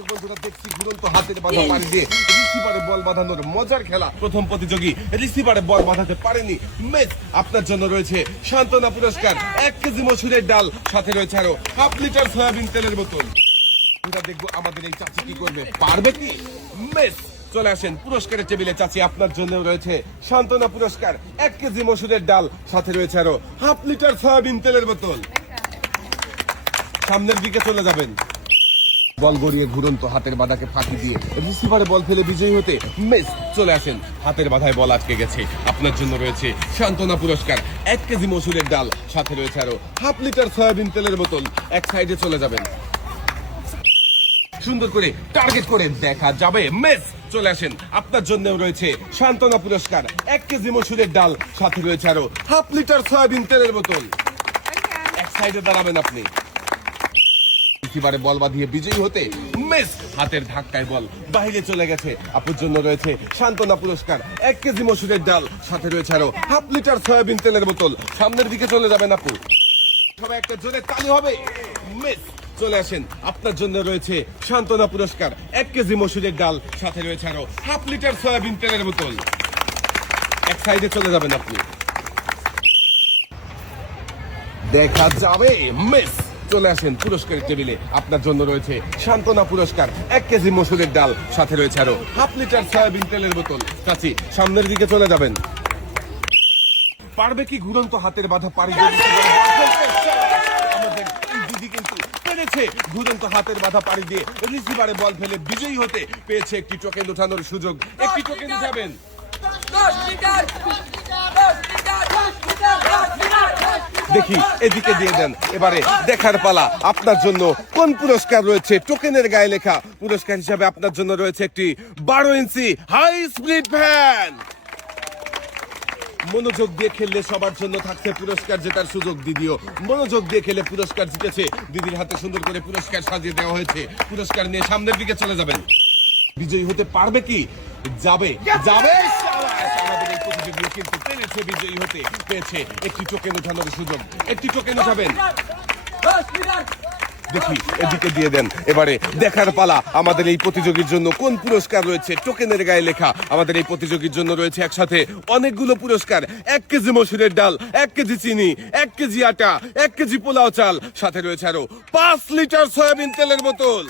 দর্শক বন্ধুরা দেখছি ঘুরন্ত হাতের বাঁধা পাড়ি দিয়ে রিসিভারে বল বাঁধানোর মজার খেলা। প্রথম প্রতিযোগী রিসিভারে বল বাঁধাতে পারেনি, মিস। আপনার জন্য রয়েছে সান্ত্বনা পুরস্কার, 1 কেজি মসুরের ডাল, সাথে রয়েছে আরো 1/2 লিটার সয়াবিন তেলের বোতল। আমরা দেখবো আমাদের এই চাচি কি করবে, পারবে কি, মিস। চলে আসেন পুরস্কারের টেবিলে। চাচি আপনার জন্য রয়েছে সান্ত্বনা পুরস্কার, 1 কেজি মসুরের ডাল, সাথে রয়েছে আরো 1/2 লিটার সয়াবিন তেলের বোতল। সামনের দিকে চলে যাবেন। বল গড়িয়ে ঘুরন্ত হাতের বাধাকে ফাঁকি দিয়ে রিসিভারে বল ফেলে বিজয়ী হতে মিস। চলে আসেন, হাতের বাধায় বল আটকে গেছে। আপনার জন্য রয়েছে সান্ত্বনা পুরস্কার, 1 কেজি মসুরের ডাল, সাথে রয়েছে আরো 1/2 লিটার সয়াবিন তেলের বোতল। এক সাইডে চলে যাবেন, সুন্দর করে টার্গেট করে দেখা যাবে, মিস। চলে আসেন, আপনার জন্য রয়েছে সান্ত্বনা পুরস্কার, 1 কেজি মসুরের ডাল, সাথে রয়েছে আরো 1/2 লিটার সয়াবিন তেলের বোতল। এক সাইডে দাঁড়াবেন আপনি। এবারে বল বাঁধিয়ে বিজয়ী হতে মিস। হাতের ধাক্কায় বল বাইরে চলে গেছে। আপুর জন্য রয়েছে সান্ত্বনা পুরস্কার, 1 কেজি মসুরের ডাল, সাথে রয়েছে আরো 1/2 লিটার সয়াবিন তেলের বোতল। সামনের দিকে চলে যাবেন আপু, সবাই একটা জোরে তালি হবে, মিস। চলে আসেন, আপনার জন্য রয়েছে সান্ত্বনা পুরস্কার, 1 কেজি মসুরের ডাল, সাথে রয়েছে আরো 1/2 লিটার সয়াবিন তেলের বোতল। এক সাইডে চলে যাবেন আপনি, দেখা যাবে, মিস। চলে আসেন পুরস্কারের টেবিলে। আপনার জন্য রয়েছে সান্ত্বনা পুরস্কার, 1 কেজি মসুরের ডাল, সাথে রয়েছে আরো 1/2 লিটার সয়াবিন তেলের বোতল। চাচি সামনের দিকে চলে যাবেন। পারবে কি ঘুরন্ত হাতের বাধা পাড়ি দিয়ে আমাদের এই দিদি কিন্তু পেরেছে ঘুরন্ত হাতের বাধা পাড়ি দিয়ে রিসিভারে বল ফেলে বিজয়ী হতে। পেয়েছে একটি টোকেন উঠানোর সুযোগ। একটি টোকেন উঠাবেন। দেখি এদিকে দিয়ে দেন। এবারে দেখার পালা, আপনার জন্য কোন পুরস্কার রয়েছে। টোকেনের গায়ে লেখা পুরস্কার হিসাবে আপনার জন্য রয়েছে একটি 12 ইঞ্চি হাই স্পিড ফ্যান। মনোযোগ দিয়ে খেললে সবার জন্য থাকছে পুরস্কার জেতার সুযোগ। দিদিও মনোযোগ দিয়ে খেলে পুরস্কার জিতেছে। দিদির হাতে সুন্দর করে পুরস্কার সাজিয়ে দেওয়া হয়েছে। পুরস্কার নিয়ে সামনের দিকে চলে যাবেন। বিজয়ী হতে পারবে কি, যাবে যাবে। আমাদের এই প্রতিযোগী কিন্তু পেরেছে বিজয়ী হতে। পেয়েছে একটি টোকেন উঠানোর সুযোগ। একটি টোকেন উঠাবেন। দেখি এদিকে দিয়ে দেন। এবারে দেখার পালা, আমাদের এই প্রতিযোগীর জন্য কোন পুরস্কার রয়েছে। টোকেনের গায়ে লেখা আমাদের এই প্রতিযোগীর জন্য রয়েছে একসাথে অনেকগুলো পুরস্কার। 1 কেজি মসুরের ডাল, 1 কেজি চিনি, 1 কেজি আটা, 1 কেজি পোলাও চাল, সাথে রয়েছে আরো 5 লিটার সয়াবিন তেলের বোতল।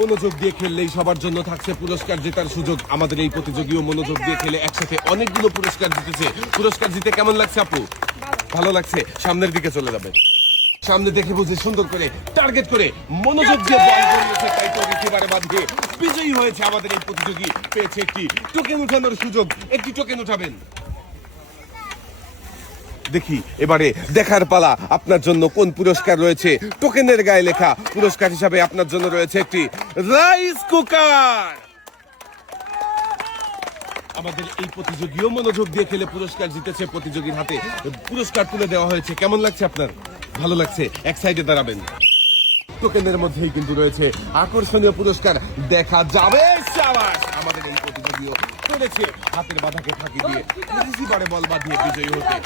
মনোযোগ দিয়ে খেললেই সবার জন্য থাকছে পুরস্কার জেতার সুযোগ। আমাদের এই প্রতিযোগীও মনোযোগ দিয়ে খেলে একসাথে অনেকগুলো পুরস্কার জিতেছে। পুরস্কার জিতে কেমন লাগছে আপু? ভালো লাগছে। সামনের দিকে চলে যাবে। সামনে দেখে বুঝে সুন্দর করে টার্গেট করে মনোযোগ দিয়ে বল করিয়েছে। তাই তো একেবারে বাঁধিয়ে বিজয়ী হয়েছে আমাদের এই প্রতিযোগী। পেয়েছে একটি টোকেন উঠানোর সুযোগ। একটি টোকেন উঠাবেন। দেখি এবারে দেখার পালা, আপনার জন্য কোন পুরস্কার রয়েছে। টোকেনের গায়ে লেখা পুরস্কার হিসাবে আপনার জন্য রয়েছে একটি রাইস কুকার। আমাদের এই প্রতিযোগীও মনোযোগ দিয়ে খেলে পুরস্কার জিতেছে। প্রতিযোগীর হাতে পুরস্কার তুলে দেওয়া হয়েছে। কেমন লাগছে আপনার? ভালো লাগছে। এক সাইডে দাঁড়াবেন। টোকেনের মধ্যেই কিন্তু রয়েছে আকর্ষণীয় পুরস্কার। দেখা যাবে। শাবাশ। আমাদের এই প্রতিযোগীও পেরেছে হাতের বাধাকে ফাঁকি দিয়ে রিসিভারে বল বাঁধিয়ে বিজয়ী হতে।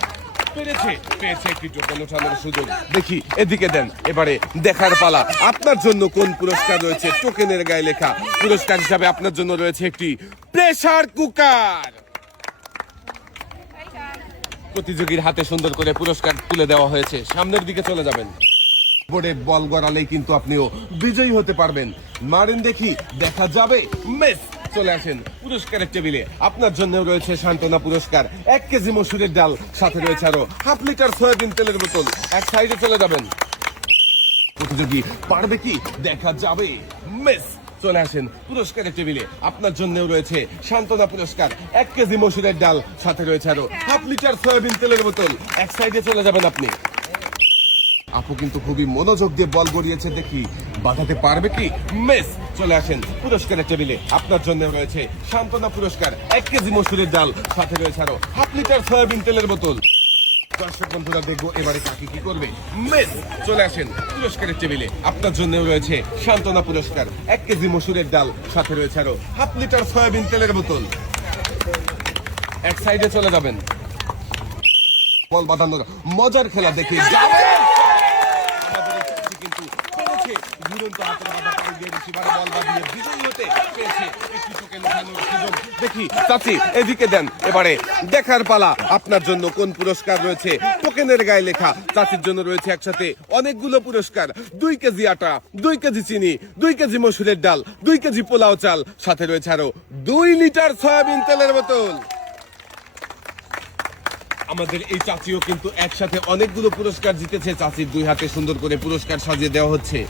পেয়েছে একটি টোকেন ওঠানোর সুযোগ। দেখি এদিকে দেন। এবারে দেখার পালা, আপনার জন্য কোন পুরস্কার রয়েছে। টোকেনের গায়ে লেখা পুরস্কার হিসাবে আপনার জন্য রয়েছে একটি প্রেসার কুকার। প্রতিযোগীর হাতে সুন্দর করে পুরস্কার তুলে দেওয়া হয়েছে। সামনের দিকে চলে যাবেন। বোর্ডে বল গড়ালেই কিন্তু আপনিও বিজয়ী হতে পারবেন। মারেন দেখি, দেখা যাবে। মিস। চলে আসেন পুরস্কারের টেবিলে। আপনার জন্য রয়েছে সান্ত্বনা পুরস্কার, 1 কেজি মসুরের ডাল, সাথে রয়েছে আরো 1/2 লিটার সয়াবিন তেলের বোতল। এক সাইডে চলে যাবেন। প্রতিযোগী পারবে কি, দেখা যাবে। মিস। চলে আসেন পুরস্কারের টেবিলে। আপনার জন্য রয়েছে সান্ত্বনা পুরস্কার, 1 কেজি মসুরের ডাল, সাথে রয়েছে আরো 1/2 লিটার সয়াবিন তেলের বোতল। এক সাইডে চলে যাবেন আপনি। আপু কিন্তু খুবই মনোযোগ দিয়ে বল গড়িয়েছে। দেখি বাঁধাতে পারবে কি, মিস। চলে আসেন পুরস্কারের টেবিলে। আপনার জন্য রয়েছে সান্ত্বনা পুরস্কার, 1 কেজি মসুরের ডাল, সাথে রয়েছে আরো 1/2 লিটার সয়াবিন তেলের বোতল। দর্শক বন্ধুরা দেখবো এবারে কাকে কি করবে। মিস। চলে আসেন পুরস্কারের টেবিলে। আপনার জন্য রয়েছে সান্ত্বনা পুরস্কার, 1 কেজি মসুরের ডাল, সাথে রয়েছে আরো 1/2 লিটার সয়াবিন তেলের বোতল। এক সাইডে চলে যাবেন। বল বাঁধানোর মজার খেলা দেখে যাবে। কিন্তু পেরেছে ঘুরন্ত হাতের বাধা পাড়ি দিয়ে রিসিভারে বল বাঁধিয়ে বিজয়ী হতে পেয়েছে একটি টোকেন উঠানোর সুযোগ। দেখি চাচি এদিকে দেন, এবারে দেখার পালা আপনার জন্য কোন পুরস্কার রয়েছে। টোকেনের গায়ে লেখা চাচির জন্য রয়েছে একসাথে অনেকগুলো পুরস্কার। 2 কেজি আটা, 2 কেজি চিনি, 2 কেজি মসুরের ডাল, 2 কেজি পোলাও চাল, সাথে রয়েছে আরো 2 লিটার সয়াবিন তেলের বোতল। আমাদের এই চাচিও কিন্তু একসাথে অনেকগুলো পুরস্কার জিতেছে। চাচির 2 হাতে সুন্দর করে পুরস্কার সাজিয়ে দেওয়া হচ্ছে।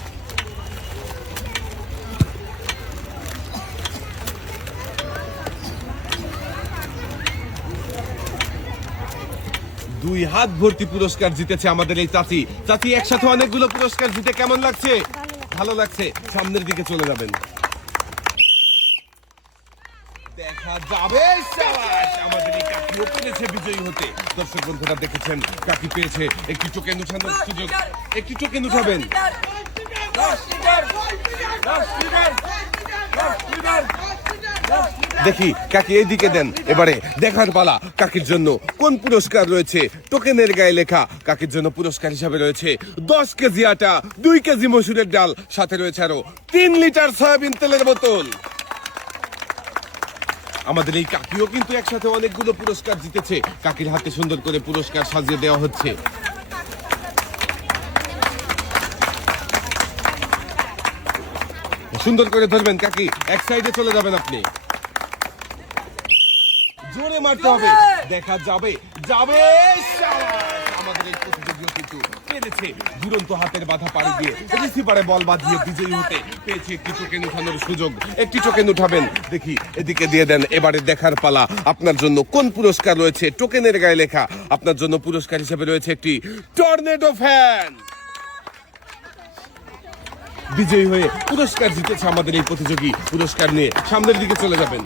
দুই হাত ভর্তি পুরস্কার জিতেছে আমাদের এই চাচি। চাচি একসাথে অনেকগুলো পুরস্কার জিতে কেমন লাগছে? ভালো লাগছে। সামনের দিকে চলে যাবেন, দেখা যাবে। শাবাশ, আমাদের এই কাকিও পেরেছে বিজয়ী হতে। দর্শক বন্ধুরা দেখেছেন কাকি পেয়েছে একটি টোকেন উঠানোর সুযোগ। একটি টোকেন উঠাবেন। দেখি কাকি এইদিকে দেন, এবারে দেখার পালা কাকির জন্য কোন পুরস্কার রয়েছে। টোকেনের গায়ে লেখা কাকির জন্য পুরস্কার হিসাবে রয়েছে 10 কেজি আটা, 2 কেজি মসুরের ডাল, সাথে রয়েছে আরো 3 লিটার সয়াবিন তেলের বোতল। আমাদের এই কাকিও কিন্তু একসাথে অনেকগুলো পুরস্কার জিতেছে। কাকির হাতে সুন্দর করে পুরস্কার সাজিয়ে দেওয়া হচ্ছে। সুন্দর করে ধরবেন কাকি, এক সাইডে চলে যাবেন আপনি। জোরে মারতে হবে, দেখা যাবে। যাবে। আমাদের এই প্রতিযোগীও কিন্তু পেরেছে দুরন্ত হাতের বাধা পাড়ি দিয়ে রিসিভারে বল বাঁধিয়ে বিজয়ী হতে পেয়েছে একটি টোকেন উঠানোর সুযোগ। একটি টোকেন উঠাবেন। দেখি এদিকে দিয়ে দেন, এবারে দেখার পালা আপনার জন্য কোন পুরস্কার রয়েছে। টোকেনের গায়ে লেখা আপনার জন্য পুরস্কার হিসেবে রয়েছে একটি টর্নেডো ফ্যান। বিজয়ী হয়ে পুরস্কার জিতেছে আমাদের এই প্রতিযোগী। পুরস্কার নিয়ে সামনের দিকে চলে যাবেন,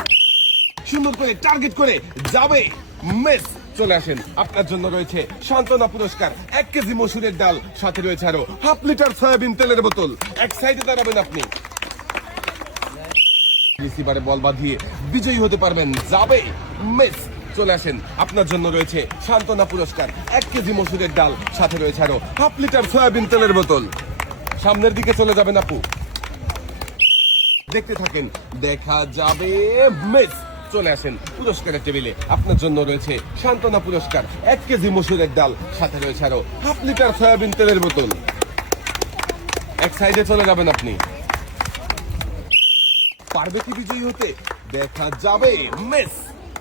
সুন্দর করে টার্গেট করে যাবে। মেস চলে আসেন, আপনার জন্য রয়েছে সান্ত্বনা পুরস্কার 1 কেজি মসুরের ডাল, সাথে রয়েছে আরো 1/2 লিটার সয়াবিন তেলের বোতল। এক সাইডে দাঁড়াবেন আপনি, রিসিভারে বল বাঁধিয়ে বিজয়ী হতে পারবেন। যাবে। মেস চলে আসেন, আপনার জন্য রয়েছে সান্ত্বনা পুরস্কার 1 কেজি মসুরের ডাল, সাথে রয়েছে আরো 1/2 লিটার সয়াবিন তেলের বোতল। সামনের দিকে চলে যাবেন আপু, দেখতে থাকেন, দেখা যাবে। মেস চলে আসেন, পুরস্কারের টেবিলে আপনার জন্য রয়েছে সান্ত্বনা পুরস্কার 1 কেজি মসুরের ডাল, সাথে রয়েছে আরো 1/2 লিটার সয়াবিন তেলের বোতল। এক সাইডে চলে যাবেন আপনি। পারবে কি বিজয়ী হতে? দেখা যাবে। মেস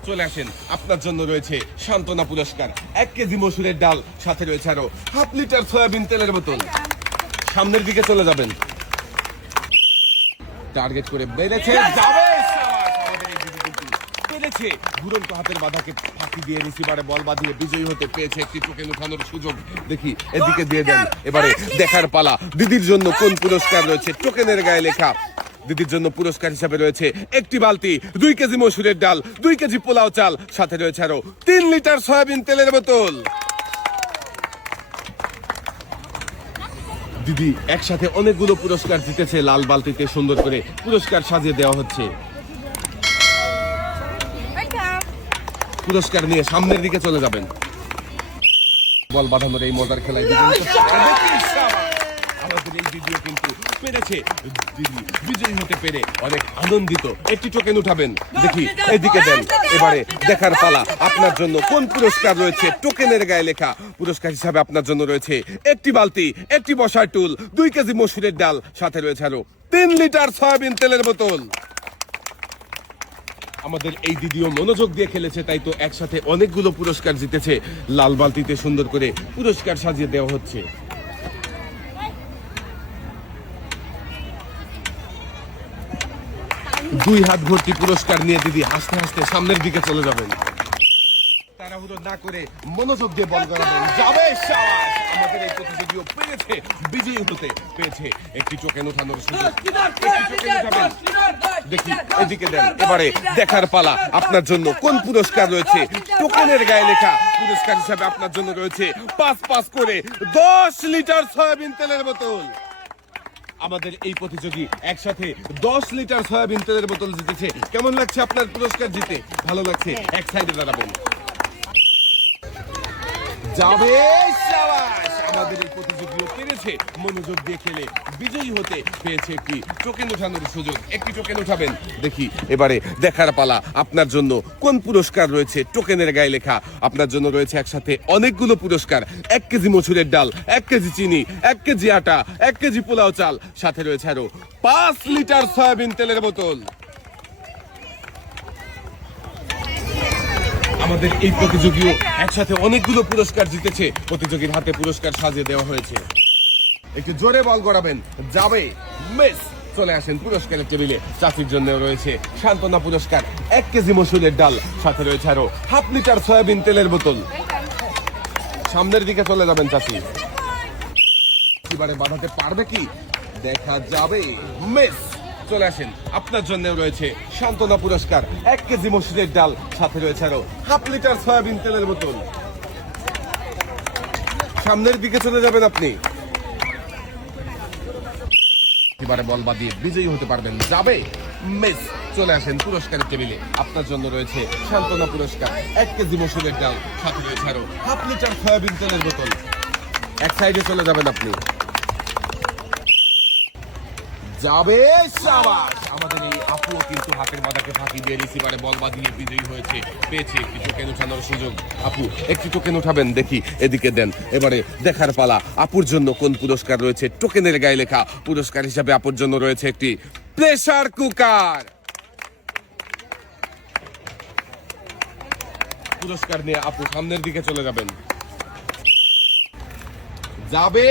চলে আসেন, আপনার জন্য রয়েছে সান্ত্বনা পুরস্কার 1 কেজি মসুরের ডাল, সাথে রয়েছে আরো 1/2 লিটার সয়াবিন তেলের বোতল। সামনের দিকে চলে যাবেন, টার্গেট করে বেড়েছে। যাবে। পেরেছে দুরন্ত হাতের বাধাকে ফাঁকি দিয়ে রিসিভারে বল বাঁধিয়ে বিজয়ী হতে পেয়েছে একটি টোকেন উঠানোর সুযোগ। দেখি এদিকে দিয়ে দেন, এবারে দেখার পালা দিদির জন্য কোন পুরস্কার রয়েছে। টোকেনের গায়ে লেখা দিদির জন্য পুরস্কার হিসাবে রয়েছে একটি বালতি, 2 কেজি মসুরের ডাল, 2 কেজি পোলাও চাল, সাথে রয়েছে আরো 3 লিটার সয়াবিন তেলের বোতল। দিদি একসাথে অনেকগুলো পুরস্কার জিতেছে। লাল বালতিতে সুন্দর করে পুরস্কার সাজিয়ে দেওয়া হচ্ছে। পুরস্কার নিয়ে সামনের দিকে চলে যাবেন। বল বাঁধানোর এই মজার খেলায় আমাদের এই দিদিও কিন্তু পেরেছে। দিদি বিজয়ী হতে পেরে অনেক আনন্দিত। একটি টোকেন উঠাবেন। দেখি এদিকে দেন, এবারে দেখার পালা আপনার জন্য কোন পুরস্কার রয়েছে। টোকেনের গায়ে লেখা পুরস্কার হিসাবে আপনার জন্য রয়েছে একটি বালতি, একটি বসার টুল, 2 কেজি মসুরের ডাল, সাথে রয়েছে আরো 3 লিটার সয়াবিন তেলের বোতল। আমাদের এই দিদিও মনোযোগ দিয়ে খেলেছে, তাই তো একসাথে অনেকগুলো পুরস্কার জিতেছে। লাল বালতিতে সুন্দর করে পুরস্কার সাজিয়ে দেওয়া হচ্ছে। দুই হাত ভর্তি পুরস্কার নিয়ে দিদি হাসতে হাসতে সামনের দিকে চলে যাবেন। তাড়াহুড়ো না করে মনোযোগ দিয়ে বল করাবেন। যাবে। শাবাশ, আমাদের এই প্রতিযোগীও পেয়েছে বিজয়ী হতে পেয়েছে একটি টোকেন উঠানোর সুযোগ। দেখি এদিকে দেন, এবারে দেখার পালা আপনার জন্য কোন পুরস্কার রয়েছে। টোকেনের গায়ে লেখা পুরস্কার হিসাবে আপনার জন্য রয়েছে 5 করে 10 লিটার সয়াবিন তেলের বোতল। আমাদের এই প্রতিযোগী একসাথে 10 লিটার সয়াবিন তেলের বোতল জিতেছে। কেমন লাগছে আপনার পুরস্কার জিতে? ভালো লাগছে। এক সাইডে দাঁড়াবেন। যাবে। শাবাশ, আমাদের এই প্রতিযোগীও পেরেছে মনোযোগ দিয়ে খেলে বিজয়ী হতে পেয়েছে একটি টোকেন উঠানোর সুযোগ। একটি টোকেন উঠাবেন। দেখি এবারে দেখার পালা আপনার জন্য কোন পুরস্কার রয়েছে টোকেনের গায়ে লেখা। আপনার জন্য রয়েছে একসাথে অনেকগুলো পুরস্কার। 1 কেজি মসুরের ডাল, 1 কেজি চিনি, 1 কেজি আটা, 1 কেজি পোলাও চাল, সাথে রয়েছে আরো 5 লিটার সয়াবিন তেলের বোতল। আমাদের এই প্রতিযোগীও একসাথে অনেকগুলো পুরস্কার জিতেছে। প্রতিযোগীর হাতে পুরস্কার সাজিয়ে দেওয়া হয়েছে। একটু জোরে বল গড়াবেন, যাবে মিস। চলে আসেন পুরস্কারের টেবিলে। চাচির জন্য রয়েছে সান্ত্বনা পুরস্কার, 1 কেজি মসুরের ডাল, সাথে রয়েছে আরো 1/2 লিটার সয়াবিন তেলের বোতল। সামনের দিকে চলে যাবেন চাচি। এবারে বাঁধাতে পারবে কি দেখা যাবে, মিস। চলে আসেন, আপনার জন্য রয়েছে সান্ত্বনা পুরস্কার, 1 কেজি মসুরের ডাল, সাথে রয়েছে আরো 1/2 লিটার সয়াবিন তেলের বোতল। সামনের দিকে চলে যাবেন আপনি। এবারে বল বাদিয়ে বিজয়ী হতে পারবেন, যাবে মিস। চলে আসেন পুরস্কারের টেবিলে। আপনার জন্য রয়েছে সান্ত্বনা পুরস্কার, 1 কেজি মসুরের ডাল, সাথে রয়েছে আরো 1/2 লিটার সয়াবিন তেলের বোতল। এক সাইডে চলে যাবেন আপনি, যাবে সাবাস। আমাদের এই আপুও কিন্তু হাতের বাঁধাকে ফাঁকি দিয়ে রিসিভারে বল বাঁধিয়ে বিজয়ী হয়েছে, পেয়েছে একটি টোকেন উঠানোর সুযোগ। আপু একটি টোকেন উঠাবেন, দেখি এদিকে দেন। এবারে দেখার পালা আপুর জন্য কোন পুরস্কার রয়েছে টোকেনের গায়ে লেখা। পুরস্কার হিসাবে আপুর জন্য রয়েছে একটি প্রেসার কুকার। পুরস্কার নিয়ে আপু সামনের দিকে চলে যাবেন, যাবে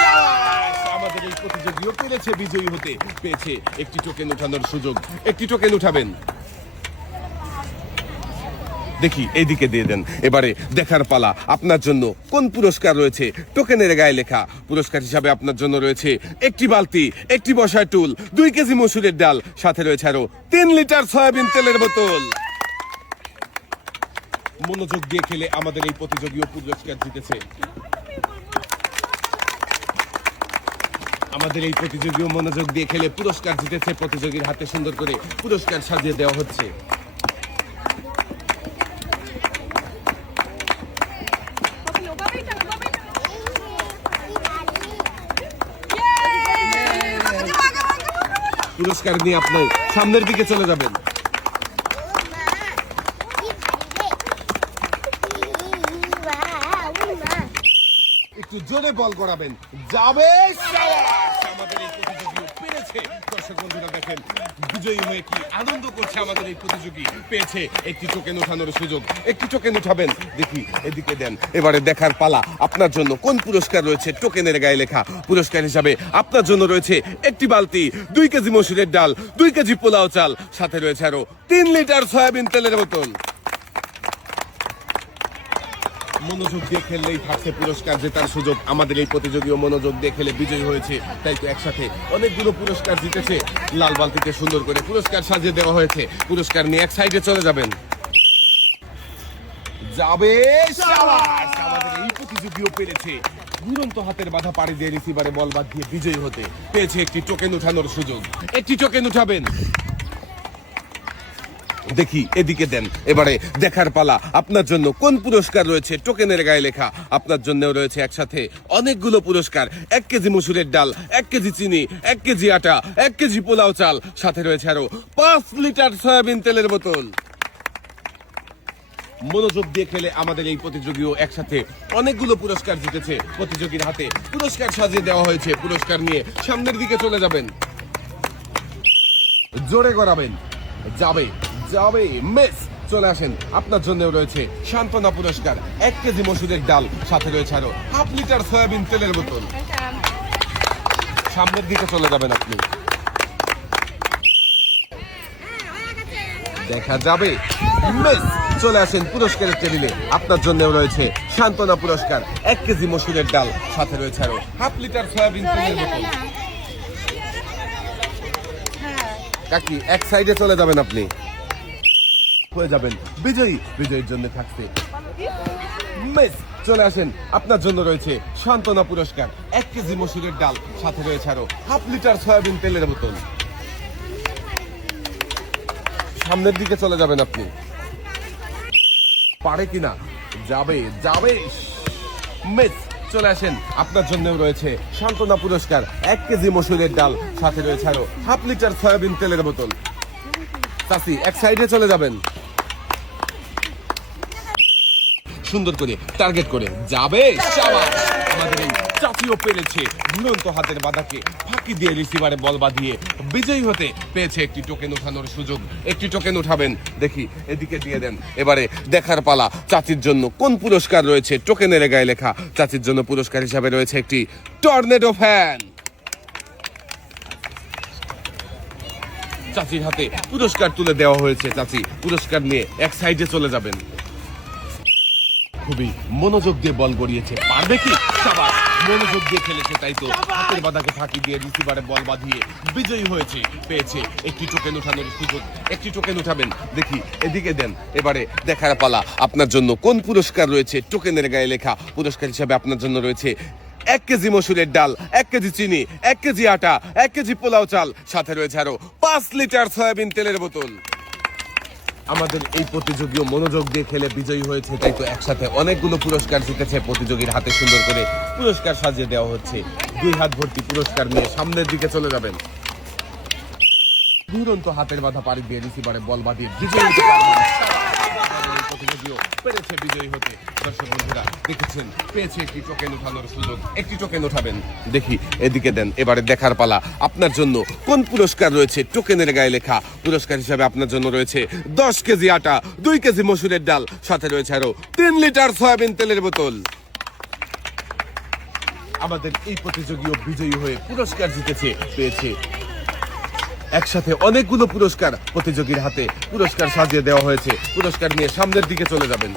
সাবাস। আমাদের এই প্রতিযোগীও পেরেছে বিজয়ী হতে, পেয়েছে একটি টোকেন উঠানোর সুযোগ। একটি টোকেন উঠাবেন, দেখি এইদিকে দিয়ে দেন। এবারে দেখার পালা আপনার জন্য কোন পুরস্কার রয়েছে টোকেনের গায়ে লেখা। পুরস্কার হিসাবে আপনার জন্য রয়েছে একটি বালতি, একটি বসার টুল, 2 কেজি মসুরের ডাল, সাথে রয়েছে আরো 3 লিটার সয়াবিন তেলের বোতল। মনোযোগ দিয়ে খেলে আমাদের এই প্রতিযোগীও পুরস্কার জিতেছে। আমাদের এই প্রতিযোগীও মনোযোগ দিয়ে খেলে পুরস্কার জিতেছে। প্রতিযোগীর হাতে সুন্দর করে পুরস্কার সাজিয়ে দেওয়া হচ্ছে। পুরস্কার নিয়ে আপনি সামনের দিকে চলে যাবেন। একটু জোরে বল করাবেন, যাবে সাবাস। আমাদের এই প্রতিযোগী পেরেছে। দর্শক বন্ধুরা দেখেন বিজয়ী হয়ে কি আনন্দ করছে আমাদের এই প্রতিযোগী, পেয়েছে একটি টোকেন উঠানোর সুযোগ। একটি টোকেন উঠাবেন, দেখি এদিকে দেন। এবারে দেখার পালা আপনার জন্য কোন পুরস্কার রয়েছে টোকেনের গায়ে লেখা। পুরস্কার হিসাবে আপনার জন্য রয়েছে একটি বালতি, 2 কেজি মসুরের ডাল, 2 কেজি পোলাও চাল, সাথে রয়েছে আরো 3 লিটার সয়াবিন তেলের বোতল। মনোযোগ দিয়ে খেললেই থাকছে পুরস্কার জেতার সুযোগ। আমাদের এই প্রতিযোগীও মনোযোগ দিয়ে খেলে বিজয়ী হয়েছে, তাই তো একসাথে অনেকগুলো পুরস্কার জিতেছে। লাল বালতিতে সুন্দর করে পুরস্কার সাজিয়ে দেওয়া হয়েছে। পুরস্কার নিয়ে এক সাইডে চলে যাবেন, যাবে সাবাস। আমাদের এই প্রতিযোগীও পেরেছে দুরন্ত হাতের বাধা পাড়ি দিয়ে রিসিভারে বল বাদ দিয়ে বিজয়ী হতে, পেয়েছে একটি টোকেন উঠানোর সুযোগ। একটি টোকেন উঠাবেন, দেখি এদিকে দেন। এবারে দেখার পালা আপনার জন্য কোন পুরস্কার রয়েছে টোকেনের গায়ে লেখা। আপনার জন্য রয়েছে একসাথে অনেকগুলো পুরস্কার, 1 কেজি মসুরের ডাল, 1 কেজি চিনি, 1 কেজি আটা, 1 কেজি পোলাও চাল, সাথে রয়েছে আরো 5 লিটার সয়াবিন তেলের বোতল। মনোযোগ দিয়ে খেলে আমাদের এই প্রতিযোগীও একসাথে অনেকগুলো পুরস্কার জিতেছে। প্রতিযোগীর হাতে পুরস্কার সাজিয়ে দেওয়া হয়েছে। পুরস্কার নিয়ে সামনের দিকে চলে যাবেন, জোরে গড়াবেন, যাবে যাবে মিস। চলে আসেন, আপনার জন্য রয়েছে সান্ত্বনা পুরস্কার, 1 কেজি মসুরের ডাল, সাথে রয়েছে আরো 1/2 লিটার সয়াবিন তেলের বোতল। সামনের দিকে চলে যাবেন আপনি, দেখা যাবে মিস। চলে আসেন পুরস্কারের টেবিলে। আপনার জন্য রয়েছে সান্ত্বনা পুরস্কার, 1 কেজি মসুরের ডাল, সাথে রয়েছে আরো 1/2 লিটার সয়াবিন তেলের বোতল। কাকি এক সাইডে চলে যাবেন আপনি, হয়ে যাবেন বিজয়ী। বিজয়ীর জন্য থাকছে মিস। চলে আসেন, আপনার জন্য রয়েছে সান্ত্বনা পুরস্কার, 1 কেজি মসুরের ডাল, সাথে রয়েছে আরো 1/2 লিটার সয়াবিন তেলের বোতল। সামনের দিকে চলে যাবেন আপনি, পারে কিনা, যাবে যাবে মিস। চলে আসেন, আপনার জন্য রয়েছে সান্ত্বনা পুরস্কার 1 কেজি মসুরের ডাল, সাথে রয়েছে আরো 1/2 লিটার সয়াবিন তেলের বোতল। চাচি এক সাইডে চলে যাবেন, সুন্দর করে টার্গেট করে যাবে। শাবাশ! আমাদের এই চাচিও পেরেছে দুরন্ত হাতের বাঁধাকে ফাঁকি দিয়ে রিসিভারে বল বাঁধিয়ে বিজয়ী হতে পেয়েছে একটি টোকেন উঠানোর সুযোগ। একটি টোকেন উঠাবেন, দেখি এদিকে দিয়ে দেন। এবারে দেখার পালা চাচির জন্য কোন পুরস্কার রয়েছে। টোকেনের গায়ে লেখা চাচির জন্য পুরস্কার হিসাবে রয়েছে একটি টর্নেডো ফ্যান। চাচির হাতে পুরস্কার তুলে দেওয়া হয়েছে, চাচি পুরস্কার নিয়ে এক সাইডে চলে যাবেন। খুবই মনোযোগ দিয়ে বল গড়িয়েছে, পারবে কি? শাবাশ! মনোযোগ দিয়ে খেলেছে, তাই তো হাতের বাঁধাকে ফাঁকি দিয়ে রিসিভারে বল বাঁধিয়ে বিজয়ী হয়েছে, পেয়েছে একটি টোকেন উঠানোর সুযোগ। একটি টোকেন উঠাবেন, দেখি এদিকে দেন। এবারে দেখার পালা আপনার জন্য কোন পুরস্কার রয়েছে। টোকেনের গায়ে লেখা পুরস্কার হিসাবে আপনার জন্য রয়েছে 1 কেজি মসুরের ডাল, 1 কেজি চিনি, 1 কেজি আটা, 1 কেজি পোলাও চাল, সাথে রয়েছে আরো 5 লিটার সয়াবিন তেলের বোতল। আমাদের এই প্রতিযোগীও মনোযোগ দিয়ে খেলে বিজয়ী হয়েছে, তাই তো একসাথে অনেকগুলো পুরস্কার জিতেছে। প্রতিযোগীর হাতে সুন্দর করে পুরস্কার সাজিয়ে দেওয়া হচ্ছে। 2 হাত ভর্তি পুরস্কার নিয়ে সামনের দিকে চলে যাবেন। দুরন্ত হাতের বাঁধা পাড়ি দিয়ে রিসিভারে বল বাঁধিয়ে বিজয়ী হতে পারবেন। এই প্রতিযোগীও পেরেছে বিজয়ী হতে। দর্শক বন্ধুরা দেখেছেন, পেয়েছে একটি টোকেন উঠানোর সুযোগ। একটি টোকেন উঠাবেন, দেখি এদিকে দেন। এবারে দেখার পালা আপনার জন্য কোন পুরস্কার রয়েছে। টোকেনের গায়ে লেখা পুরস্কার হিসাবে আপনার জন্য রয়েছে 10 কেজি আটা, 2 কেজি মসুরের ডাল, সাথে রয়েছে আরো 3 লিটার সয়াবিন তেলের বোতল। আমাদের এই প্রতিযোগীও বিজয়ী হয়ে পুরস্কার জিতেছে, পেয়েছে একসাথে অনেকগুলো পুরস্কার। প্রতিযোগীর হাতে পুরস্কার সাজিয়ে দেওয়া হয়েছে, পুরস্কার নিয়ে সামনের দিকে চলে যাবেন।